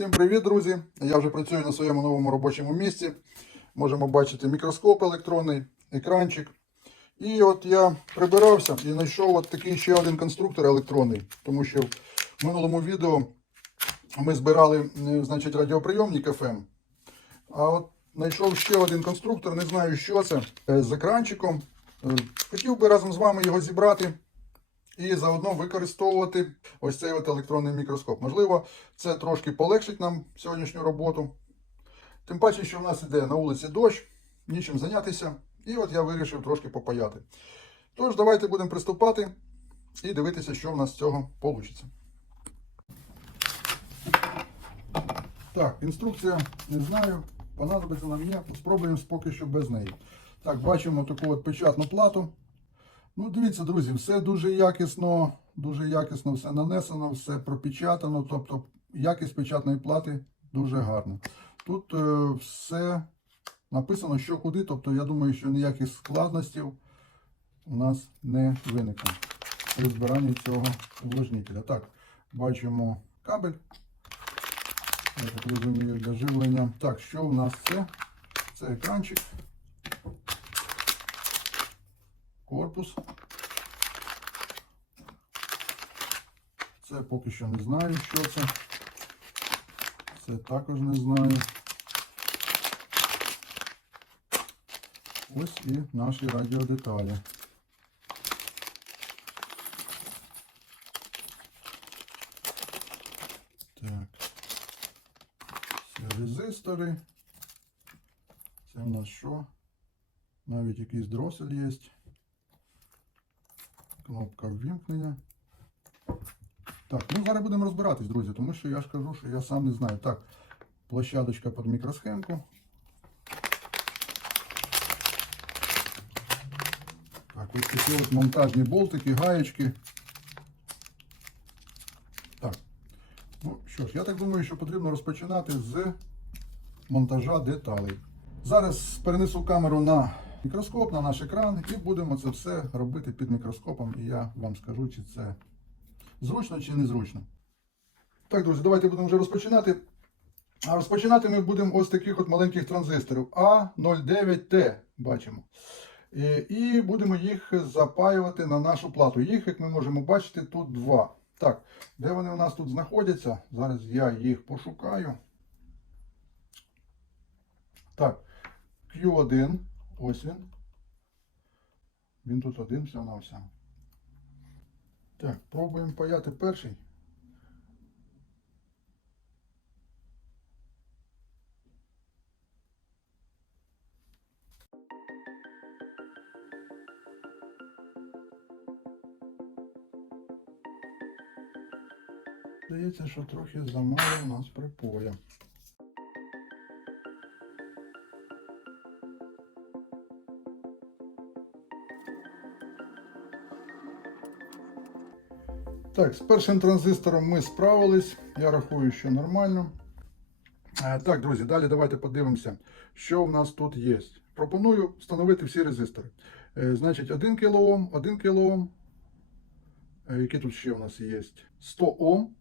Всім привіт, друзі! Я вже працюю на своєму новому робочому місці. Можемо бачити мікроскоп електронний, екранчик. І от я прибирався і знайшов от такий ще один конструктор електронний, тому що в минулому відео ми збирали значить, радіоприйомник FM. А от знайшов ще один конструктор, не знаю, що це, е, з екранчиком. Е, Хотів би разом з вами його зібрати і заодно використовувати ось цей от електронний мікроскоп. Можливо, це трошки полегшить нам сьогоднішню роботу. Тим паче, що в нас іде на вулиці дощ, нічим зайнятися. І от я вирішив трошки попаяти. Тож, давайте будемо приступати і дивитися, що в нас з цього вийде. Так, інструкція не знаю, понадобиться нам є. Спробуємо поки що без неї. Так, бачимо таку от печатну плату. Ну, дивіться, друзі, все дуже якісно, дуже якісно все нанесено, все пропечатано. Тобто якість печатної плати дуже гарна. Тут е, все написано, що куди. Тобто, я думаю, що ніяких складностей у нас не виникне при збиранні цього увлажнителя. Так, бачимо кабель. Я так розумію, для живлення. Так, що у нас це? Це екранчик. Корпус. Це поки що не знаю, що це. Це також не знаю. Ось і наші радіодеталі. Так. Це резистори. Це в нас що? Навіть якийсь дросель є. Кнопка ввімкнення. Так, ну зараз будемо розбиратись, друзі, тому що я ж кажу, що я сам не знаю. Так, площадочка під мікросхемку. Так, ось такі от монтажні болтики, гаєчки. Так. Ну що ж, я так думаю, що потрібно розпочинати з монтажа деталей. Зараз перенесу камеру на мікроскоп, на наш екран і будемо це все робити під мікроскопом. І я вам скажу, чи це зручно чи незручно. Так, друзі, давайте будемо вже розпочинати. А розпочинати ми будемо ось таких от маленьких транзисторів А09Т. Бачимо. І, і будемо їх запаювати на нашу плату. Їх, як ми можемо бачити, тут два. Так, де вони у нас тут знаходяться? Зараз я їх пошукаю. Так, Q1. Ось він. Він тут один все на. Так, пробуємо паяти перший. Здається, що трохи замало у нас припоя. Так, з першим транзистором ми справились. Я рахую, що нормально. Е, Так, друзі, далі давайте подивимося, що в нас тут є. Пропоную встановити всі резистори. Е, Значить, 1 кОм, 1 кОм. Які тут ще у нас є? 100 Ом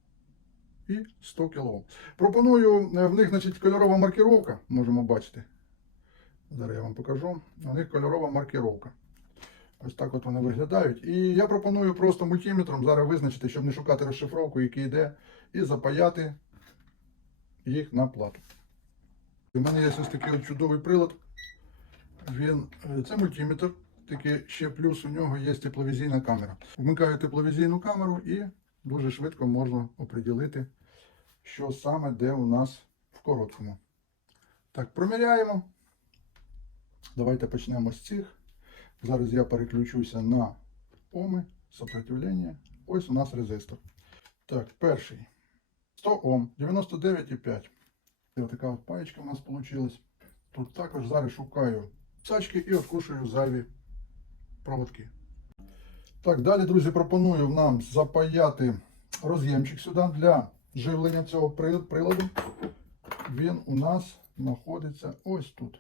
і 100 кОм. Пропоную е, в них значить, кольорова маркировка, можемо бачити. Зараз я вам покажу. У них кольорова маркировка. Ось так от вони виглядають. І я пропоную просто мультиметром зараз визначити, щоб не шукати розшифровку, який йде, і запаяти їх на плату. У мене є ось такий чудовий прилад. Він, е, Це мультиметр, тільки ще плюс у нього є тепловізійна камера. Вмикаю тепловізійну камеру і дуже швидко можна оприділити, що саме де у нас в короткому. Так, проміряємо. Давайте почнемо з цих. Зараз я переключуся на оми, сопротивлення. Ось у нас резистор. Так, перший. 100 Ом, 99,5. Ось така от паєчка у нас вийшла. Тут також зараз шукаю сачки і откушую зайві проводки. Так, далі, друзі, пропоную нам запаяти роз'ємчик сюди для живлення цього приладу. Він у нас знаходиться ось тут.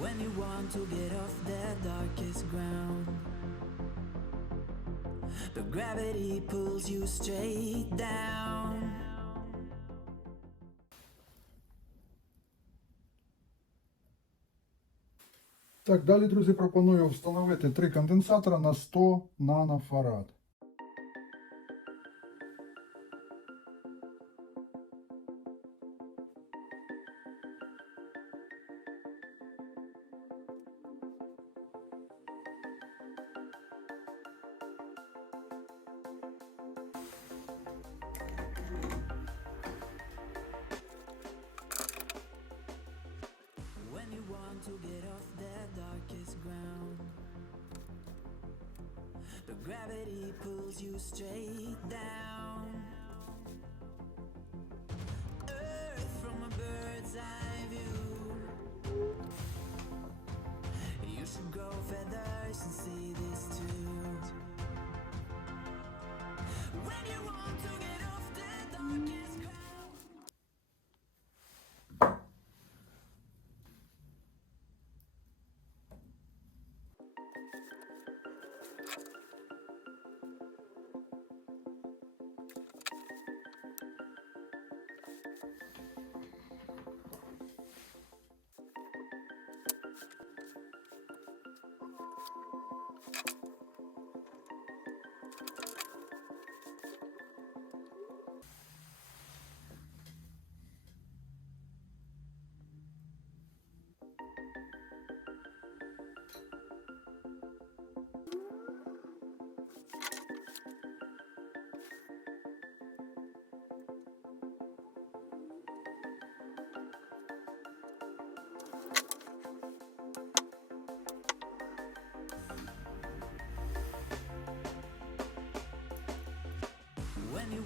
when you want to get off the darkest ground. But gravity pulls you straight down. Так, далі, друзі, пропоную встановити три конденсатора на 100 нанофарад. Gravity pulls you straight down.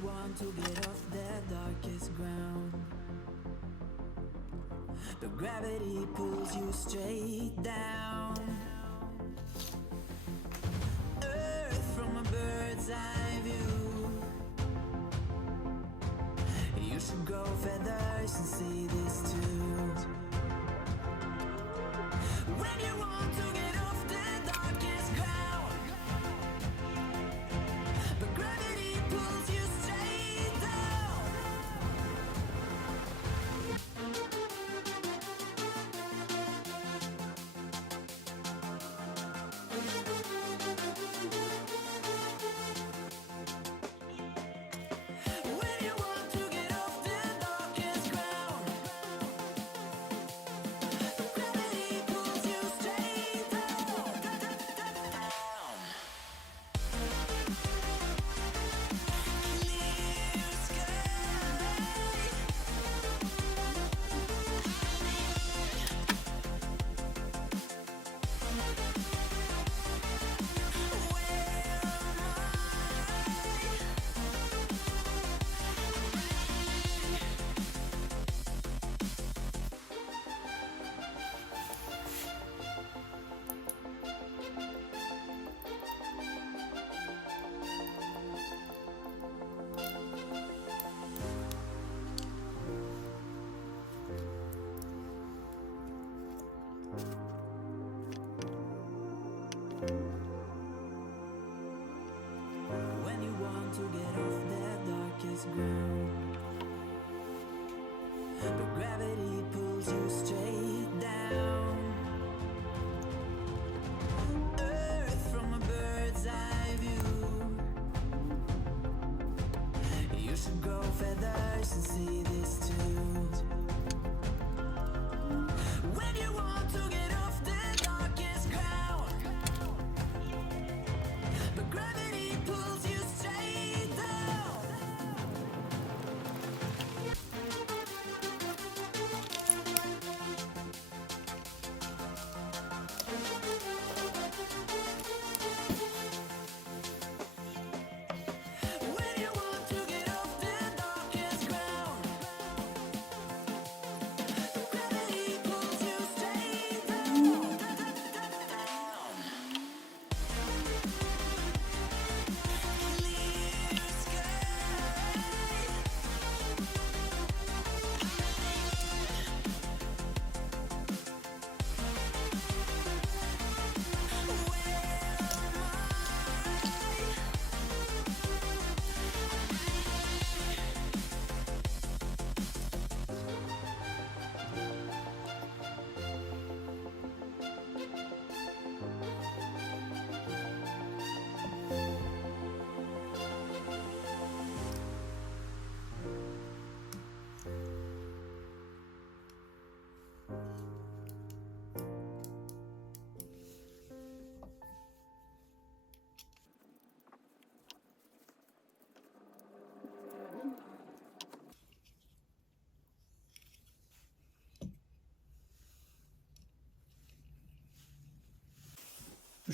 want to get off their darkest ground. But gravity pulls you straight down. others and see this too.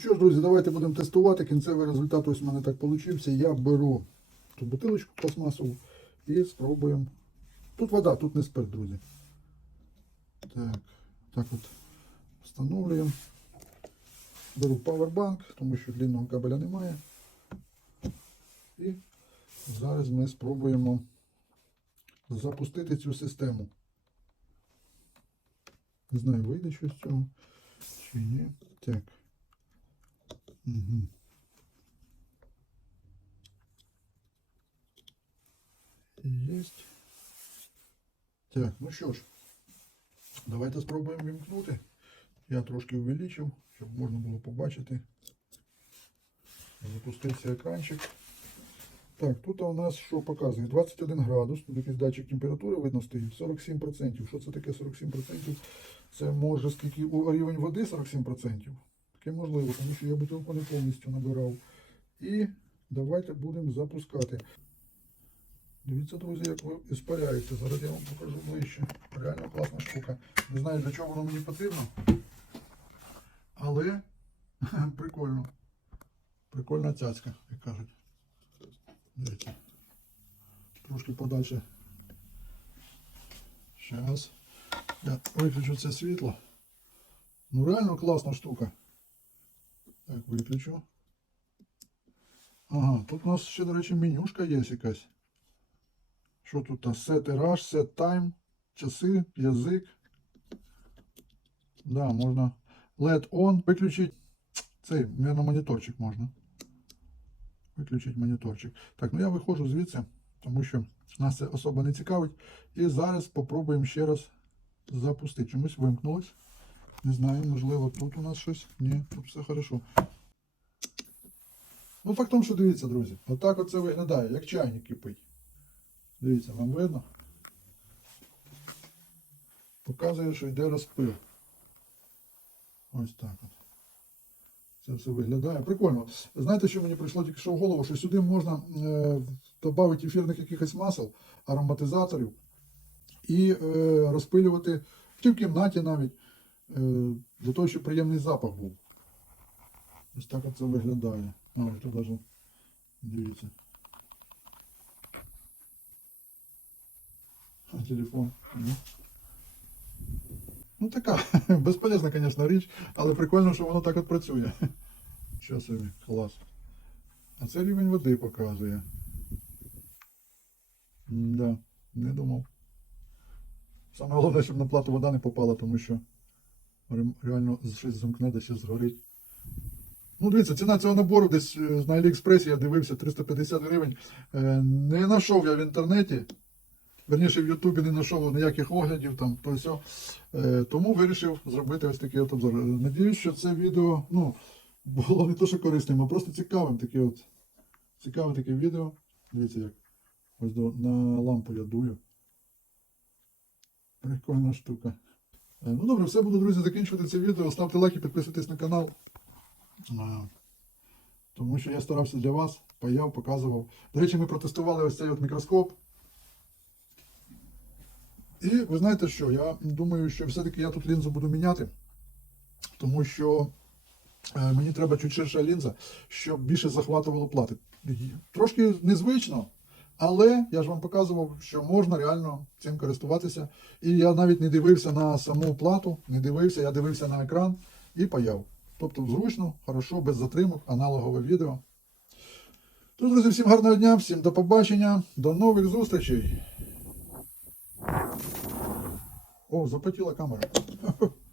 Що ж, друзі, давайте будемо тестувати. Кінцевий результат ось у мене так вийшов. Я беру ту бутилочку пластмасову і спробуємо. Тут вода, тут не спирт, друзі. Так, так от встановлюємо. Беру павербанк, тому що длинного кабеля немає. І зараз ми спробуємо запустити цю систему. Не знаю, вийде щось з цього чи ні. Так. Угу. Єсть. Так, ну що ж, давайте спробуємо вімкнути. Я трошки увеличив, щоб можна було побачити. Запустився екранчик. Так, тут у нас що показує? 21 градус, тут якийсь датчик температури видно стоїть, 47%. Що це таке 47%? Це може скільки у рівень води 47%. Таке можливо, тому що я бутилку не повністю набирав. І давайте будемо запускати. Дивіться, друзі, як ви іспаряєте. Зараз я вам покажу ближче. Реально класна штука. Не знаю, для чого воно мені потрібно. Але прикольно. Прикольна цяцька, як кажуть. Дивіться. Трошки подальше. Зараз. Я виключу це світло. Ну реально класна штука. Так, виключу. Ага, тут у нас ще, до речі, менюшка є якась. Що тут? Set RH, set time, часи, язик. Да, можна LED on. Виключити цей, мабуть, моніторчик можна. Виключити моніторчик. Так, ну я виходжу звідси, тому що нас це особо не цікавить. І зараз спробуємо ще раз запустити. Чомусь вимкнулось. Не знаю, можливо, тут у нас щось. Ні, тут все хорошо. Ну, факт тому, що дивіться, друзі. Отак от це виглядає, як чайник кипить. Дивіться, вам видно? Показує, що йде розпил. Ось так от. Це все виглядає. Прикольно. Знаєте, що мені прийшло тільки що в голову, що сюди можна е, додати ефірних якихось масел, ароматизаторів і е, розпилювати в кімнаті навіть, для того, щоб приємний запах був. Ось так це виглядає. А, тут навіть дивіться. Телефон. Ну. Така, безполезна, звісно, річ, але прикольно, що воно так от працює. Що клас. А це рівень води показує. Да, не думав. Саме головне, щоб на плату вода не попала, тому що реально щось замкне, щось згорить. Ну, дивіться, ціна цього набору десь е, на Аліекспресі я дивився 350 гривень. Е, Не знайшов я в інтернеті. Верніше в Ютубі не знайшов ніяких оглядів там, то все. Е, тому вирішив зробити ось такий от обзор. Надіюсь, що це відео ну, було не то, що корисним, а просто цікавим. Таке от, цікаве таке відео. Дивіться, як ось до, на лампу я дую. Прикольна штука. Е, Ну добре, все буду, друзі, закінчувати це відео. Ставте лайки, підписуйтесь на канал. Е, Тому що я старався для вас, паяв, показував. До речі, ми протестували ось цей от мікроскоп. І ви знаєте що? Я думаю, що все-таки я тут лінзу буду міняти, тому що е, мені треба чуть ширша лінза, щоб більше захватувало плати. Трошки незвично, але я ж вам показував, що можна реально цим користуватися. І я навіть не дивився на саму плату, не дивився, я дивився на екран і паяв. Тобто зручно, хорошо, без затримок, аналогове відео. Тож, друзі, всім гарного дня, всім до побачення, до нових зустрічей. О, запотіла камера.